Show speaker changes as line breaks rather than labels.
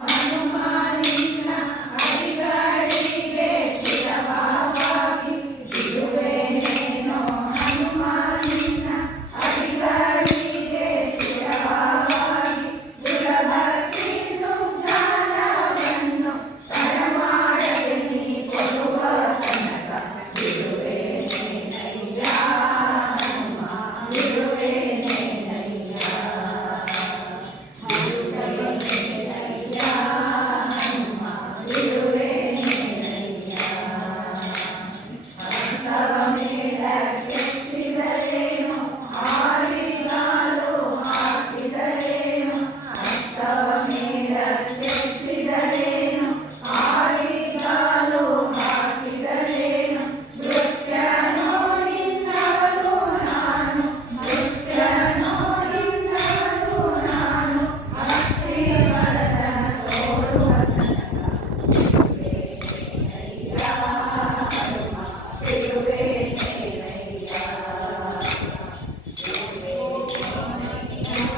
I don't know. Thank you.